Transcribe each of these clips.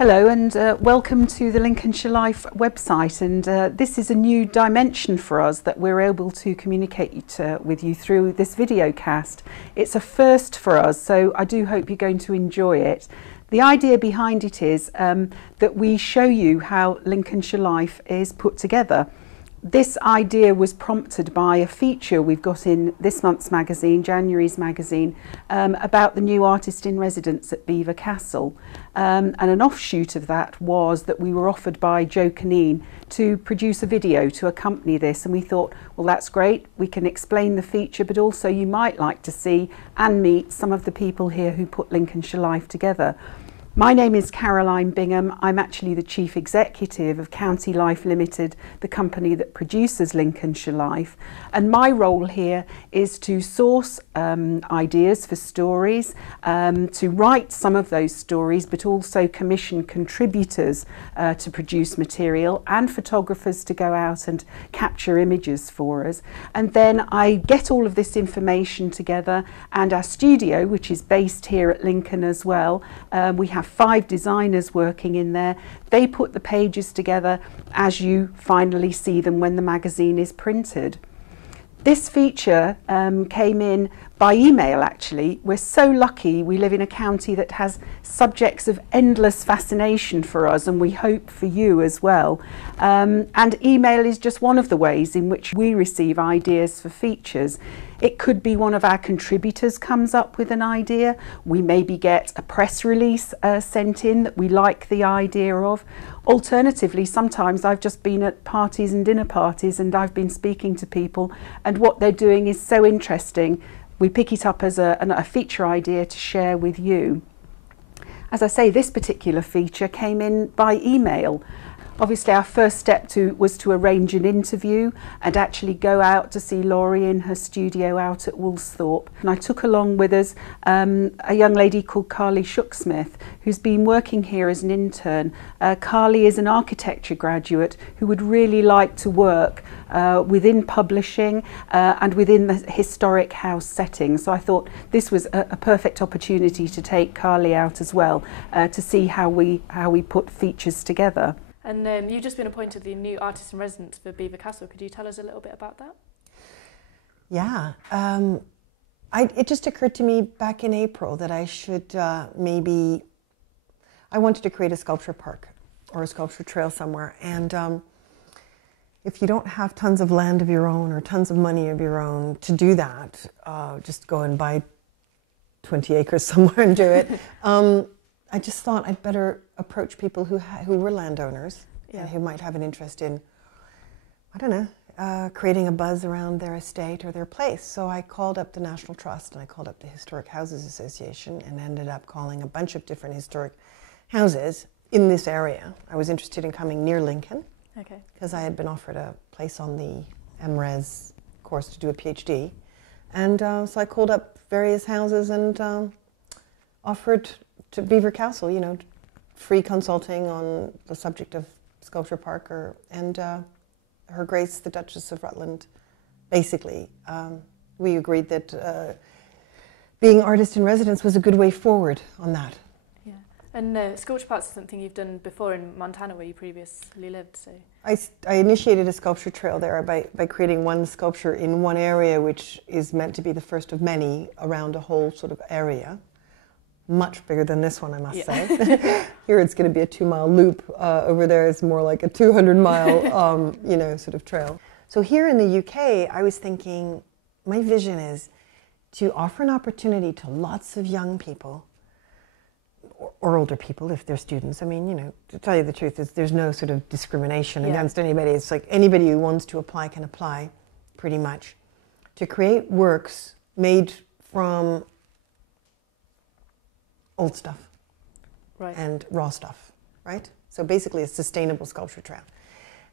Hello and welcome to the Lincolnshire Life website, and this is a new dimension for us that we're able to communicate with you through this video cast. It's a first for us, so I do hope you're going to enjoy it. The idea behind it is that we show you how Lincolnshire Life is put together. This idea was prompted by a feature we've got in this month's magazine, January's magazine, about the new artist in residence at Belvoir Castle. And an offshoot of that was that we were offered by Joe Caneen to produce a video to accompany this, and we thought, well, that's great, we can explain the feature, but also you might like to see and meet some of the people here who put Lincolnshire Life together. My name is Caroline Bingham. I'm actually the Chief Executive of County Life Limited, the company that produces Lincolnshire Life. And my role here is to source ideas for stories, to write some of those stories, but also commission contributors to produce material and photographers to go out and capture images for us. And then I get all of this information together, and our studio, which is based here at Lincoln as well, we have 5 designers working in there. They put the pages together as you finally see them when the magazine is printed. This feature came in by email, actually. We're so lucky we live in a county that has subjects of endless fascination for us, and we hope for you as well. And email is just one of the ways in which we receive ideas for features. It could be one of our contributors comes up with an idea. We maybe get a press release sent in that we like the idea of. Alternatively, sometimes I've just been at parties and dinner parties and I've been speaking to people, and what they're doing is so interesting. We pick it up as a feature idea to share with you. As I say, this particular feature came in by email. Obviously, our first step was to arrange an interview and actually go out to see Laurie in her studio out at Woolsthorpe. And I took along with us a young lady called Carly Shooksmith, who's been working here as an intern. Carly is an architecture graduate who would really like to work within publishing and within the historic house setting. So I thought this was a perfect opportunity to take Carly out as well to see how we put features together. And you've just been appointed the new artist in residence for Belvoir Castle. Could you tell us a little bit about that? Yeah, it just occurred to me back in April that I should I wanted to create a sculpture park or a sculpture trail somewhere. And if you don't have tons of land of your own or tons of money of your own to do that, just go and buy 20 acres somewhere and do it. I just thought I'd better approach people who were landowners, and who might have an interest in, I don't know, creating a buzz around their estate or their place. So I called up the National Trust and I called up the Historic Houses Association and ended up calling a bunch of different historic houses in this area. I was interested in coming near Lincoln, because I had been offered a place on the MRes course to do a PhD. And so I called up various houses and offered to Belvoir Castle, you know, free consulting on the subject of Sculpture Park, and Her Grace the Duchess of Rutland. Basically, we agreed that being artist in residence was a good way forward on that. Yeah, and Sculpture Parks is something you've done before in Montana, where you previously lived. So I initiated a sculpture trail there by creating one sculpture in one area, which is meant to be the first of many around a whole sort of area. Much bigger than this one, I must say. Here it's going to be a 2-mile loop. Over there it's more like a 200-mile, you know, sort of trail. So here in the UK, I was thinking, my vision is to offer an opportunity to lots of young people, or older people if they're students. I mean, you know, to tell you the truth, there's no sort of discrimination against anybody. It's like anybody who wants to apply can apply, pretty much, to create works made from old stuff and raw stuff, right? So basically a sustainable sculpture trail.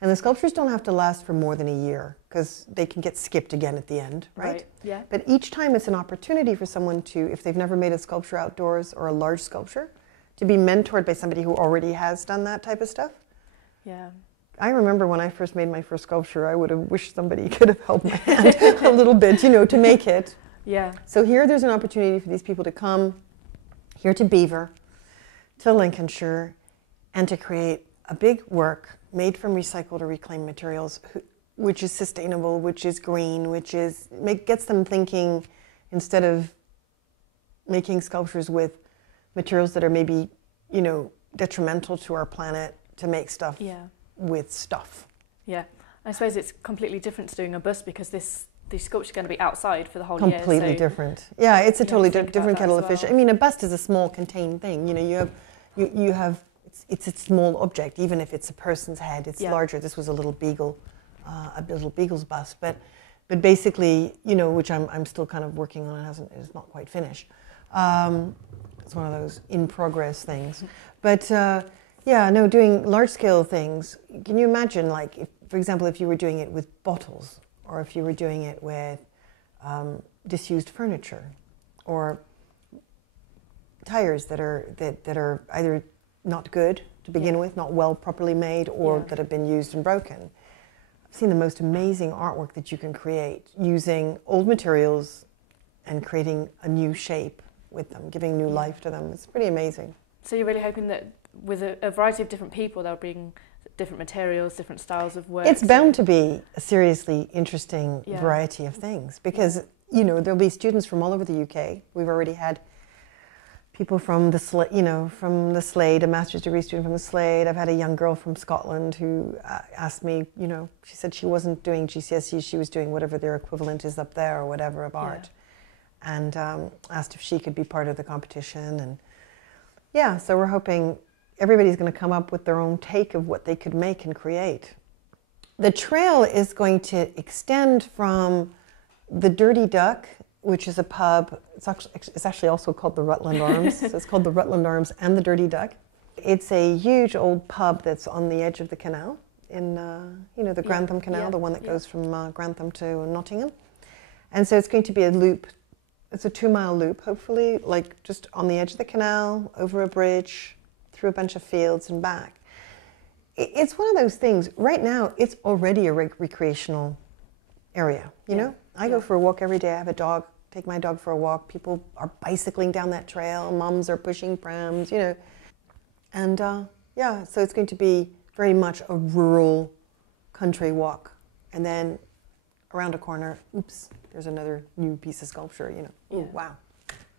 And the sculptures don't have to last for more than a year, because they can get skipped again at the end, right? Yeah. But each time it's an opportunity for someone to, if they've never made a sculpture outdoors or a large sculpture, to be mentored by somebody who already has done that type of stuff. Yeah. I remember when I first made my first sculpture, I would have wished somebody could have held my hand a little bit, you know, to make it. Yeah. So here there's an opportunity for these people to come here to Belvoir, to Lincolnshire, and to create a big work made from recycled or reclaimed materials, which is sustainable, which is green, which is gets them thinking, instead of making sculptures with materials that are maybe, you know, detrimental to our planet, to make stuff with stuff. Yeah, I suppose it's completely different to doing a bust, because these sculptures are going to be outside for the whole Completely year. Completely different. Yeah, it's a totally different kettle of well. fish. I mean, a bust is a small contained thing. You know, you have it's a small object, even if it's a person's head. It's larger. This was a little beagle, a little beagle's bust, but basically, you know, which I'm still kind of working on. It's not quite finished. It's one of those in progress things. But yeah, no, doing large scale things. Can you imagine, like, if, for example, if you were doing it with bottles, or if you were doing it with disused furniture, or tires that are either not good to begin with, not well properly made, or that have been used and broken. I've seen the most amazing artwork that you can create using old materials and creating a new shape with them, giving new life to them. It's pretty amazing. So you're really hoping that with a variety of different people, they'll bring different materials, different styles of work? It's bound to be a seriously interesting variety of things, because you know, there'll be students from all over the UK. We've already had people from the Slade, a master's degree student from the Slade. I've had a young girl from Scotland who asked me, you know, she said she wasn't doing GCSE, she was doing whatever their equivalent is up there or whatever of art, and asked if she could be part of the competition. And yeah, so we're hoping everybody's going to come up with their own take of what they could make and create. The trail is going to extend from the Dirty Duck, which is a pub. It's actually also called the Rutland Arms. So it's called the Rutland Arms and the Dirty Duck. It's a huge old pub that's on the edge of the canal in, you know, the Grantham Canal, the one that goes from Grantham to Nottingham. And so it's going to be a loop. It's a 2-mile loop, hopefully, like just on the edge of the canal, over a bridge, through a bunch of fields and back. It's one of those things. Right now, it's already a recreational area, you know? I go for a walk every day. I have a dog. Take my dog for a walk. People are bicycling down that trail. Moms are pushing prams, you know. And yeah, so it's going to be very much a rural country walk. And then around a corner, oops, there's another new piece of sculpture, you know. Ooh, wow,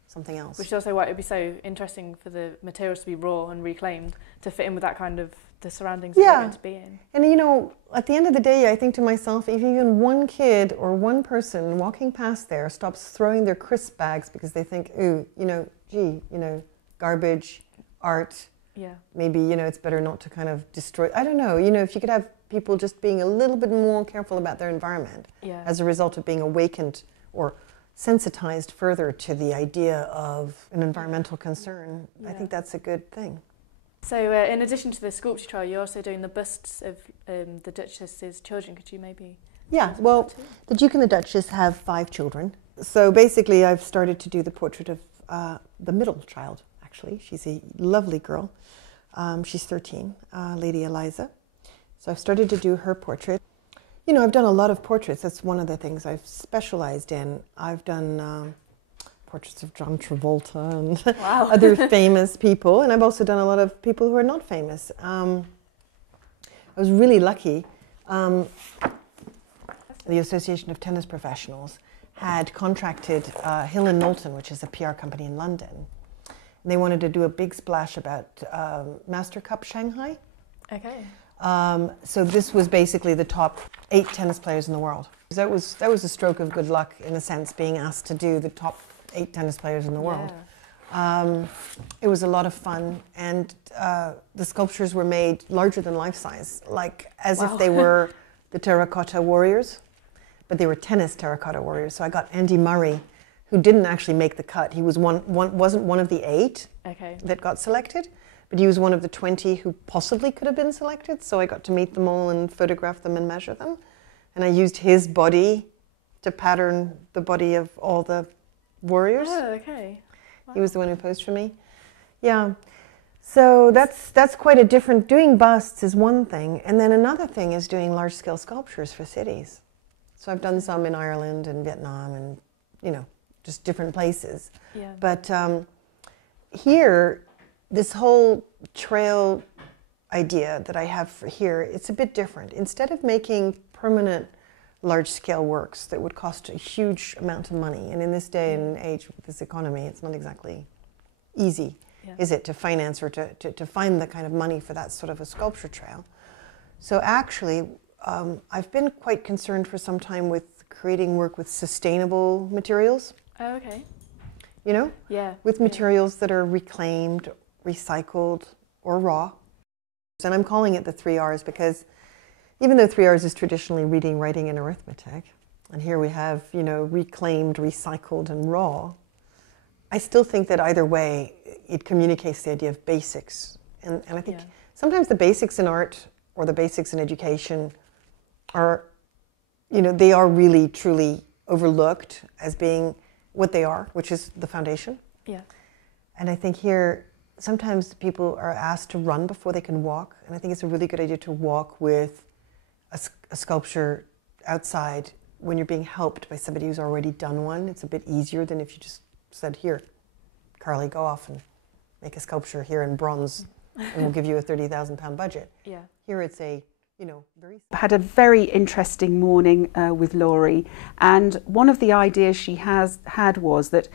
something else. Which is also why it would be so interesting for the materials to be raw and reclaimed to fit in with that kind of the surroundings that they're going to be in. And you know, at the end of the day, I think to myself, if even one kid or one person walking past there stops throwing their crisp bags because they think, ooh, you know, gee, you know, garbage, art, maybe, you know, it's better not to kind of destroy, I don't know, you know, if you could have people just being a little bit more careful about their environment as a result of being awakened or sensitized further to the idea of an environmental concern, I think that's a good thing. So in addition to the sculpture trial, you're also doing the busts of the Duchess's children. Could you maybe... Yeah, well, the Duke and the Duchess have 5 children. So basically I've started to do the portrait of the middle child, actually. She's a lovely girl. She's 13, Lady Eliza. So I've started to do her portrait. You know, I've done a lot of portraits. That's one of the things I've specialized in. I've done portraits of John Travolta and other famous people, and I've also done a lot of people who are not famous. I was really lucky. The Association of Tennis Professionals had contracted Hill & Knowlton, which is a PR company in London. And they wanted to do a big splash about Master Cup Shanghai. Okay. So this was basically the top 8 tennis players in the world. That was a stroke of good luck, in a sense, being asked to do the top 8 tennis players in the world. It was a lot of fun, and the sculptures were made larger than life size, like as if they were the terracotta warriors, but they were tennis terracotta warriors. So I got Andy Murray, who didn't actually make the cut. He was wasn't one of the 8 that got selected, but he was one of the 20 who possibly could have been selected. So I got to meet them all and photograph them and measure them, and I used his body to pattern the body of all the warriors. Oh, okay. Wow. He was the one who posed for me. Yeah. So that's quite a different, doing busts is one thing, and then another thing is doing large-scale sculptures for cities. So I've done some in Ireland and Vietnam and, you know, just different places. But here, this whole trail idea that I have for here, it's a bit different. Instead of making permanent large-scale works that would cost a huge amount of money, and in this day and age with this economy, it's not exactly easy, is it, to finance or to find the kind of money for that sort of a sculpture trail. So actually, I've been quite concerned for some time with creating work with sustainable materials. Oh, okay. You know? Yeah. With materials that are reclaimed, recycled, or raw. And I'm calling it the 3 R's because even though 3 R's is traditionally reading, writing, and arithmetic, and here we have, you know, reclaimed, recycled, and raw, I still think that either way, it communicates the idea of basics. And I think sometimes the basics in art or the basics in education are, you know, they are really, truly overlooked as being what they are, which is the foundation. Yeah. And I think here, sometimes people are asked to run before they can walk, and I think it's a really good idea to walk with a sculpture outside when you're being helped by somebody who's already done one. It's a bit easier than if you just said, here, Carly, go off and make a sculpture here in bronze, and we'll give you a £30,000 budget. Yeah. Here it's a, you know, very... I had a very interesting morning with Laurie, and one of the ideas she had was that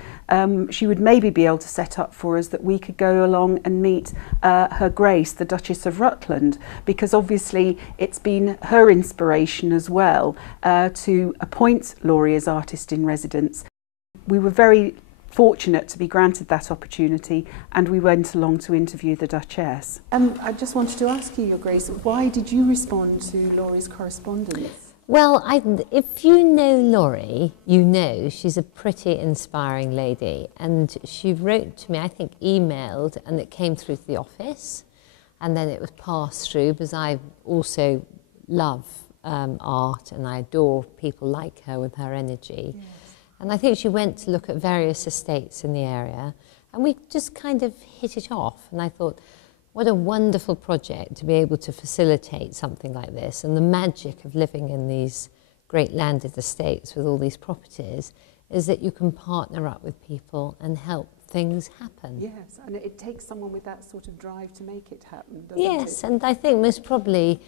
she would maybe be able to set up for us that we could go along and meet Her Grace, the Duchess of Rutland, because obviously it's been her inspiration as well to appoint Laurie as artist in residence. We were very fortunate to be granted that opportunity, and we went along to interview the Duchess. I just wanted to ask you, Your Grace, why did you respond to Laurie's correspondence? Well, if you know Laurie, you know she's a pretty inspiring lady, and she wrote to me, I think emailed, and it came through to the office, and then it was passed through, because I also love art and I adore people like her with her energy. Yes. And I think she went to look at various estates in the area, and we just kind of hit it off. And I thought, what a wonderful project to be able to facilitate something like this. And the magic of living in these great landed estates with all these properties is that you can partner up with people and help things happen. Yes, and it takes someone with that sort of drive to make it happen, doesn't it? Yes, and I think most probably,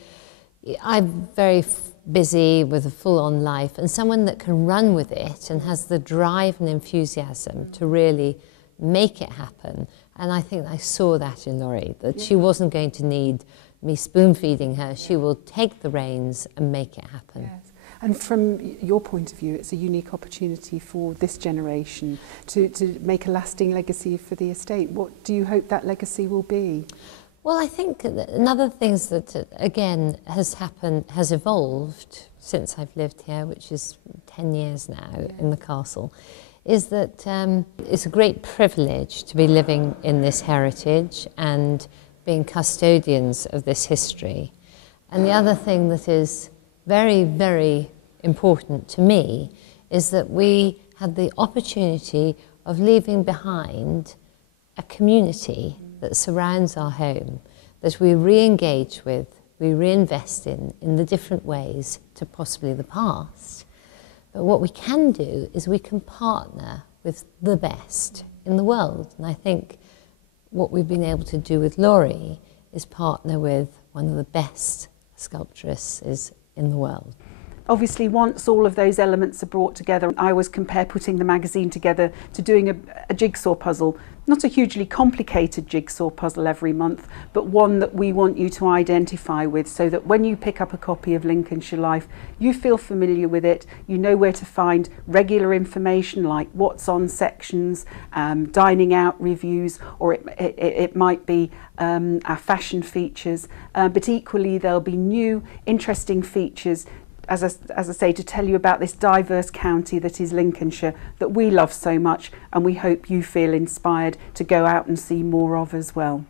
I'm very busy with a full-on life, and someone that can run with it and has the drive and enthusiasm to really make it happen. And I think I saw that in Laurie, that she wasn't going to need me spoon-feeding her. She will take the reins and make it happen. Yes. And from your point of view, it's a unique opportunity for this generation to make a lasting legacy for the estate. What do you hope that legacy will be? Well, I think another thing that, again, has happened, has evolved since I've lived here, which is 10 years now in the castle, is that it's a great privilege to be living in this heritage and being custodians of this history. And the other thing that is very, very important to me is that we had the opportunity of leaving behind a community that surrounds our home, that we re-engage with, we reinvest in the different ways to possibly the past. But what we can do is we can partner with the best in the world. And I think what we've been able to do with Laurie is partner with one of the best sculptresses in the world. Obviously, once all of those elements are brought together, I always compare putting the magazine together to doing a jigsaw puzzle. Not a hugely complicated jigsaw puzzle every month, but one that we want you to identify with, so that when you pick up a copy of Lincolnshire Life, you feel familiar with it, you know where to find regular information like what's on sections, dining out reviews, or it might be our fashion features, but equally there'll be new interesting features, as I say, to tell you about this diverse county that is Lincolnshire, that we love so much, and we hope you feel inspired to go out and see more of as well.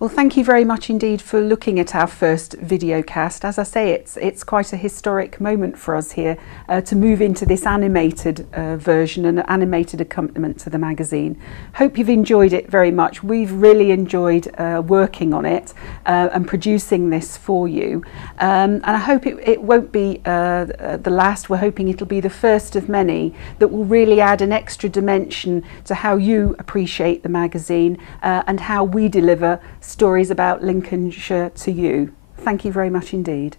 Well, thank you very much indeed for looking at our first video cast. As I say, it's quite a historic moment for us here to move into this animated version, an animated accompaniment to the magazine. Hope you've enjoyed it very much. We've really enjoyed working on it and producing this for you. And I hope it won't be the last. We're hoping it'll be the first of many that will really add an extra dimension to how you appreciate the magazine and how we deliver stories about Lincolnshire to you. Thank you very much indeed.